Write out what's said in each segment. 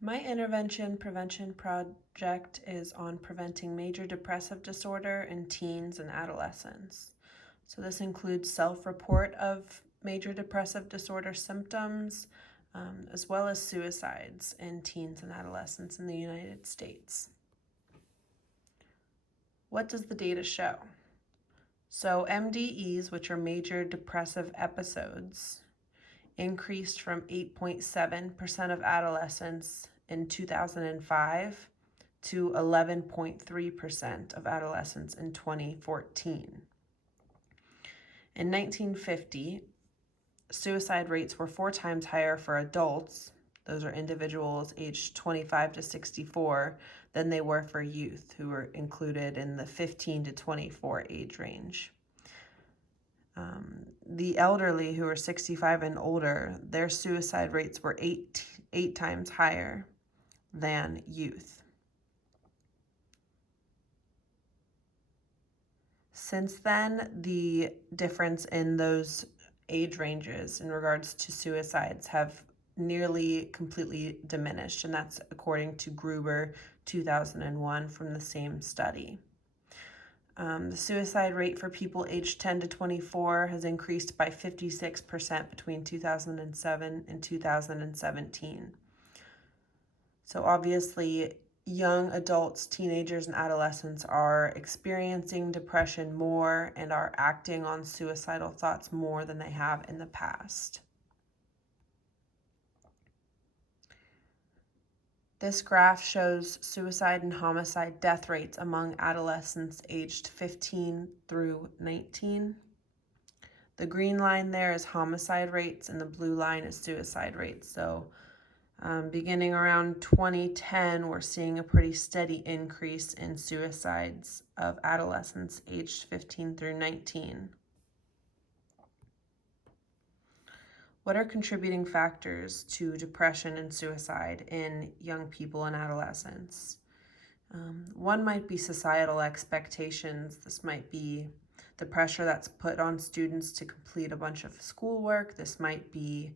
My intervention prevention project is on preventing major depressive disorder in teens and adolescents. So this includes self-report of major depressive disorder symptoms, as well as suicides in teens and adolescents in the United States. What does the data show? So MDEs, which are major depressive episodes, increased from 8.7% of adolescents in 2005 to 11.3% of adolescents in 2014. In 1950, suicide rates were 4 times higher for adults, those are individuals aged 25 to 64, than they were for youth, who were included in the 15 to 24 age range. The elderly who were 65 and older, their suicide rates were eight times higher than youth. Since then, the difference in those age ranges in regards to suicides have nearly completely diminished, and that's according to Gruber 2001 from the same study. The suicide rate for people aged 10 to 24 has increased by 56% between 2007 and 2017. So obviously, young adults, teenagers, and adolescents are experiencing depression more and are acting on suicidal thoughts more than they have in the past. This graph shows suicide and homicide death rates among adolescents aged 15 through 19. The green line there is homicide rates and the blue line is suicide rates. So beginning around 2010, we're seeing a pretty steady increase in suicides of adolescents aged 15 through 19. What are contributing factors to depression and suicide in young people and adolescents? One might be societal expectations. This might be the pressure that's put on students to complete a bunch of schoolwork. This might be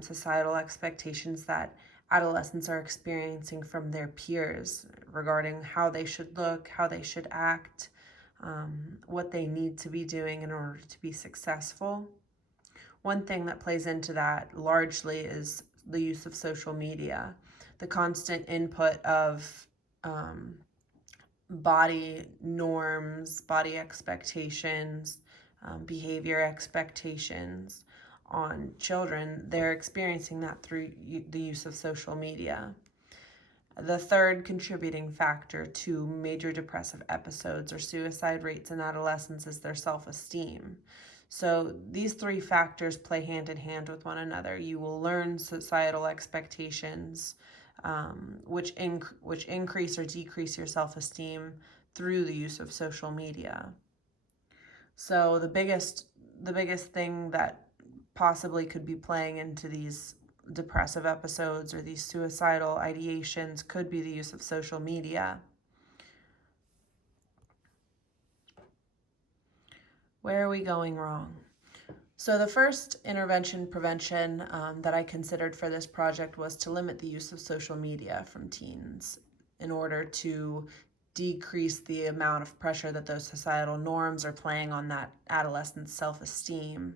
societal expectations that adolescents are experiencing from their peers regarding how they should look, how they should act, what they need to be doing in order to be successful. One thing that plays into that largely is the use of social media, the constant input of body norms, body expectations, behavior expectations on children. They're experiencing that through the use of social media. The third contributing factor to major depressive episodes or suicide rates in adolescents is their self-esteem. So these three factors play hand in hand with one another. You will learn societal expectations, which increase or decrease your self-esteem through the use of social media. So the biggest thing that possibly could be playing into these depressive episodes or these suicidal ideations could be the use of social media. Where are we going wrong? So the first intervention prevention that I considered for this project was to limit the use of social media from teens in order to decrease the amount of pressure that those societal norms are playing on that adolescent's self-esteem.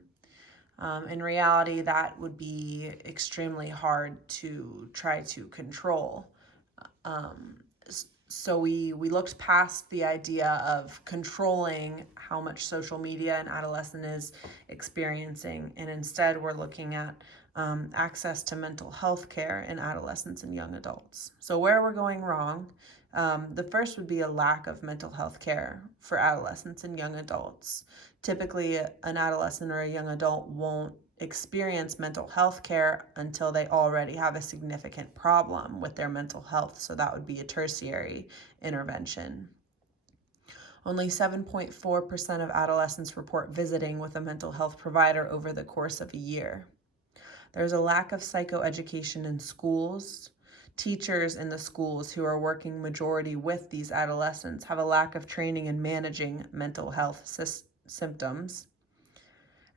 In reality, that would be extremely hard to try to control. So we looked past the idea of controlling how much social media an adolescent is experiencing, and instead we're looking at access to mental health care in adolescents and young adults. So where we're going wrong, the first would be a lack of mental health care for adolescents and young adults. Typically, an adolescent or a young adult won't experience mental health care until they already have a significant problem with their mental health. So that would be a tertiary intervention. Only 7.4% of adolescents report visiting with a mental health provider over the course of a year. There's a lack of psychoeducation in schools. Teachers in the schools who are working majority with these adolescents have a lack of training in managing mental health symptoms.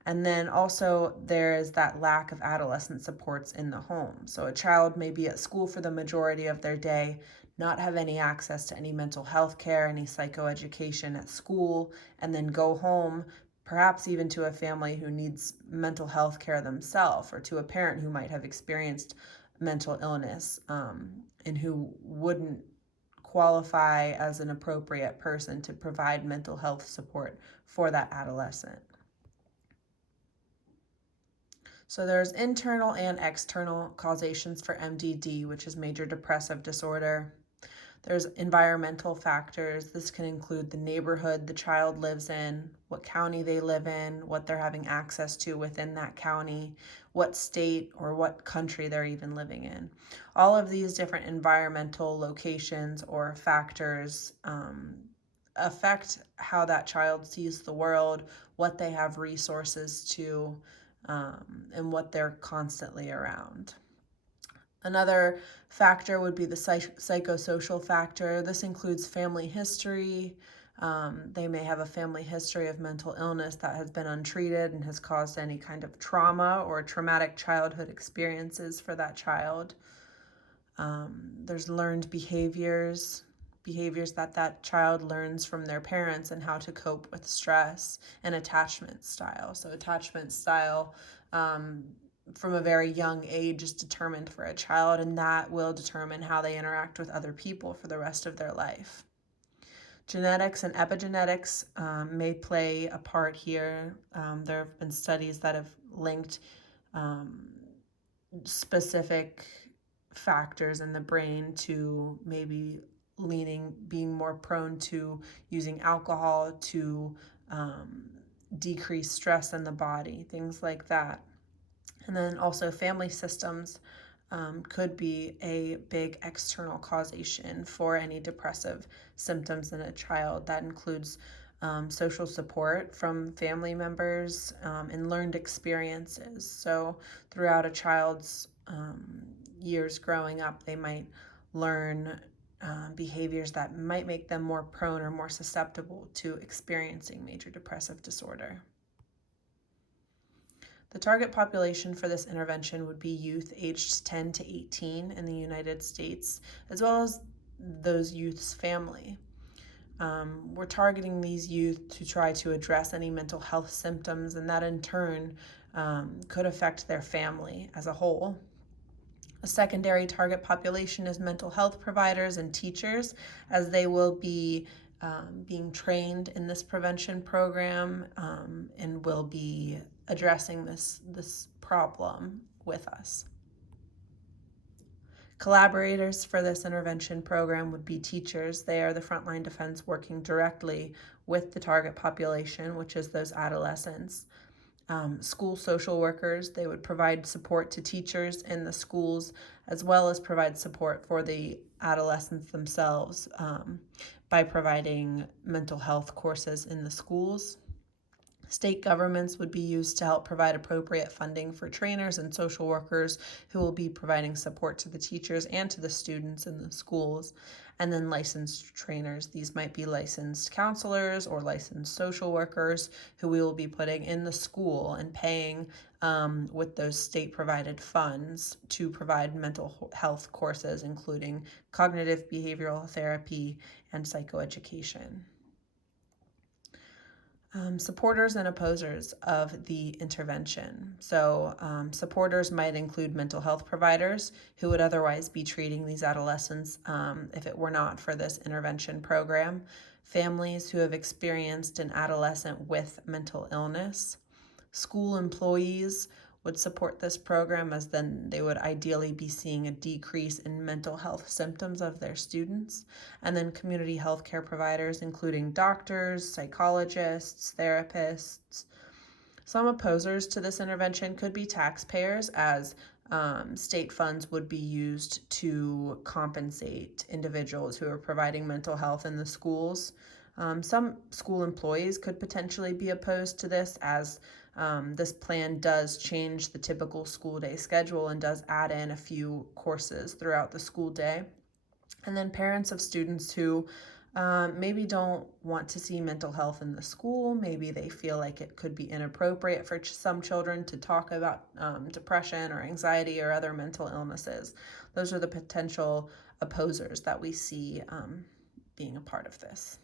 And then also there is that lack of adolescent supports in the home. So a child may be at school for the majority of their day, not have any access to any mental health care, any psychoeducation at school, and then go home, perhaps even to a family who needs mental health care themselves, or to a parent who might have experienced mental illness, and who wouldn't qualify as an appropriate person to provide mental health support for that adolescent. So there's internal and external causations for MDD, which is major depressive disorder. There's environmental factors. This can include the neighborhood the child lives in, what county they live in, what they're having access to within that county, what state or what country they're even living in. All of these different environmental locations or factors affect how that child sees the world, what they have resources to, and what they're constantly around. Another factor would be the psychosocial factor. This includes family history. They may have a family history of mental illness that has been untreated and has caused any kind of trauma or traumatic childhood experiences for that child. There's learned behaviors that child learns from their parents and how to cope with stress, and attachment style. So attachment style from a very young age is determined for a child, and that will determine how they interact with other people for the rest of their life. Genetics and epigenetics may play a part here. There have been studies that have linked specific factors in the brain to maybe being more prone to using alcohol to decrease stress in the body, things like that. And then also family systems could be a big external causation for any depressive symptoms in a child. That includes social support from family members and learned experiences. So throughout a child's years growing up, they might learn behaviors that might make them more prone or more susceptible to experiencing major depressive disorder. The target population for this intervention would be youth aged 10 to 18 in the United States, as well as those youth's family. We're targeting these youth to try to address any mental health symptoms, and that in turn could affect their family as a whole. A secondary target population is mental health providers and teachers, as they will be being trained in this prevention program and will be addressing this problem with us. Collaborators for this intervention program would be teachers. They are the frontline defense working directly with the target population, which is those adolescents. School social workers, they would provide support to teachers in the schools, as well as provide support for the adolescents themselves by providing mental health courses in the schools. State governments would be used to help provide appropriate funding for trainers and social workers who will be providing support to the teachers and to the students in the schools. And then licensed trainers. These might be licensed counselors or licensed social workers who we will be putting in the school and paying with those state-provided funds to provide mental health courses, including cognitive behavioral therapy and psychoeducation. Supporters and opposers of the intervention. So supporters might include mental health providers who would otherwise be treating these adolescents if it were not for this intervention program, families who have experienced an adolescent with mental illness, school employees would support this program, as then they would ideally be seeing a decrease in mental health symptoms of their students, and then community healthcare providers, including doctors, psychologists, therapists. Some opposers to this intervention could be taxpayers, as state funds would be used to compensate individuals who are providing mental health in the schools. Some school employees could potentially be opposed to this, as this plan does change the typical school day schedule and does add in a few courses throughout the school day. And then parents of students who Maybe don't want to see mental health in the school. Maybe they feel like it could be inappropriate for some children to talk about depression or anxiety or other mental illnesses. Those are the potential opposers that we see being a part of this.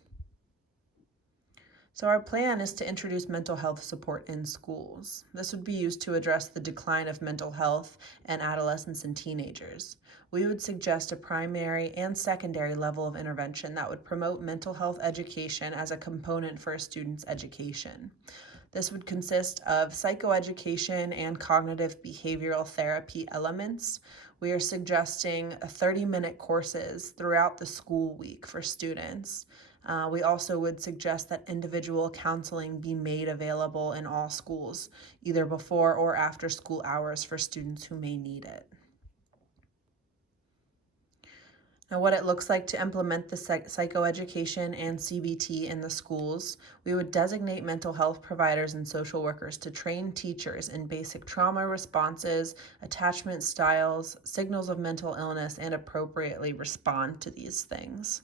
So our plan is to introduce mental health support in schools. This would be used to address the decline of mental health in adolescents and teenagers. We would suggest a primary and secondary level of intervention that would promote mental health education as a component for a student's education. This would consist of psychoeducation and cognitive behavioral therapy elements. We are suggesting 30-minute courses throughout the school week for students. We also would suggest that individual counseling be made available in all schools, either before or after school hours for students who may need it. Now, what it looks like to implement the psychoeducation and CBT in the schools, we would designate mental health providers and social workers to train teachers in basic trauma responses, attachment styles, signals of mental illness, and appropriately respond to these things.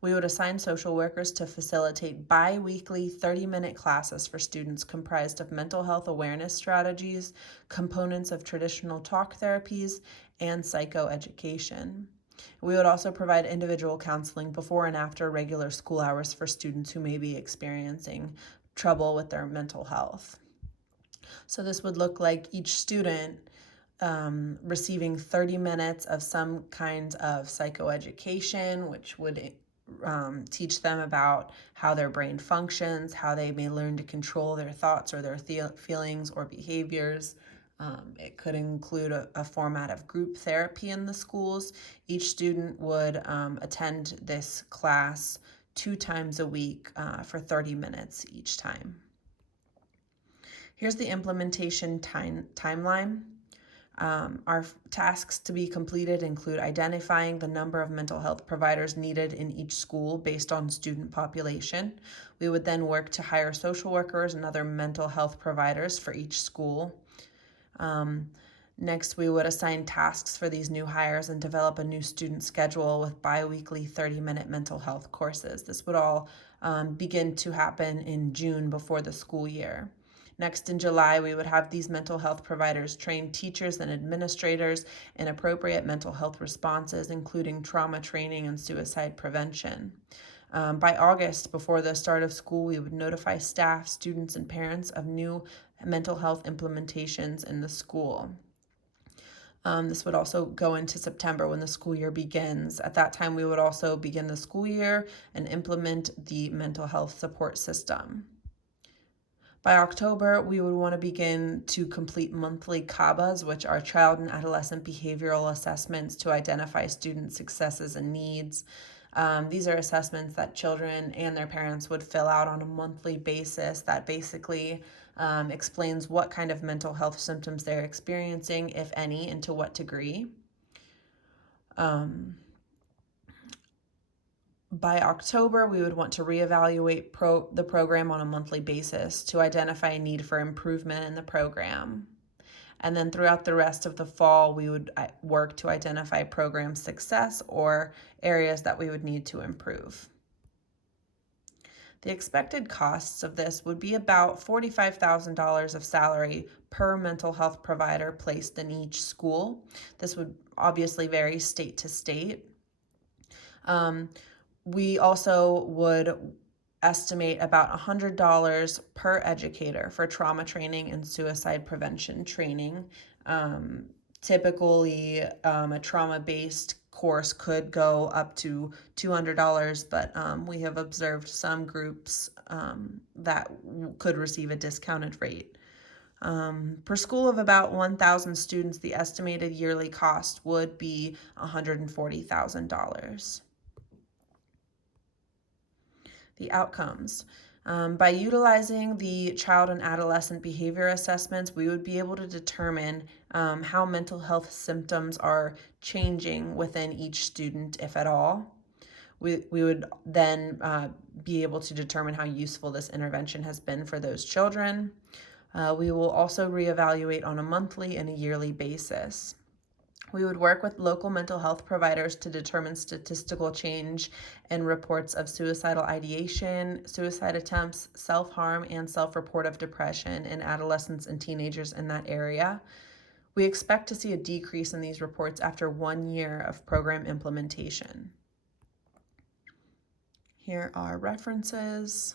We would assign social workers to facilitate bi-weekly 30-minute classes for students comprised of mental health awareness strategies, components of traditional talk therapies, and psychoeducation. We would also provide individual counseling before and after regular school hours for students who may be experiencing trouble with their mental health. So this would look like each student receiving 30 minutes of some kind of psychoeducation, which would teach them about how their brain functions, how they may learn to control their thoughts or their feelings or behaviors. It could include a format of group therapy in the schools. Each student would attend this class 2 times a week for 30 minutes each time. Here's the implementation timeline. Our tasks to be completed include identifying the number of mental health providers needed in each school based on student population. We would then work to hire social workers and other mental health providers for each school. Next, we would assign tasks for these new hires and develop a new student schedule with bi-weekly 30-minute mental health courses. This would all begin to happen in June before the school year. Next, in July, we would have these mental health providers train teachers and administrators in appropriate mental health responses, including trauma training and suicide prevention. By August, before the start of school, we would notify staff, students, and parents of new mental health implementations in the school. This would also go into September when the school year begins. At that time, we would also begin the school year and implement the mental health support system. By October, we would want to begin to complete monthly CABAs, which are child and adolescent behavioral assessments to identify student successes and needs. These are assessments that children and their parents would fill out on a monthly basis that basically explains what kind of mental health symptoms they're experiencing, if any, and to what degree. By October, we would want to reevaluate the program on a monthly basis to identify a need for improvement in the program. And then throughout the rest of the fall, we would work to identify program success or areas that we would need to improve. The expected costs of this would be about $45,000 of salary per mental health provider placed in each school. This would obviously vary state to state. We also would estimate about $100 per educator for trauma training and suicide prevention training. Typically, a trauma-based course could go up to $200, but we have observed some groups that could receive a discounted rate. Per school of about 1,000 students, the estimated yearly cost would be $140,000. The outcomes. By utilizing the child and adolescent behavior assessments, we would be able to determine how mental health symptoms are changing within each student, if at all. We would then be able to determine how useful this intervention has been for those children. We will also reevaluate on a monthly and a yearly basis. We would work with local mental health providers to determine statistical change in reports of suicidal ideation, suicide attempts, self-harm, and self-report of depression in adolescents and teenagers in that area. We expect to see a decrease in these reports after 1 year of program implementation. Here are references.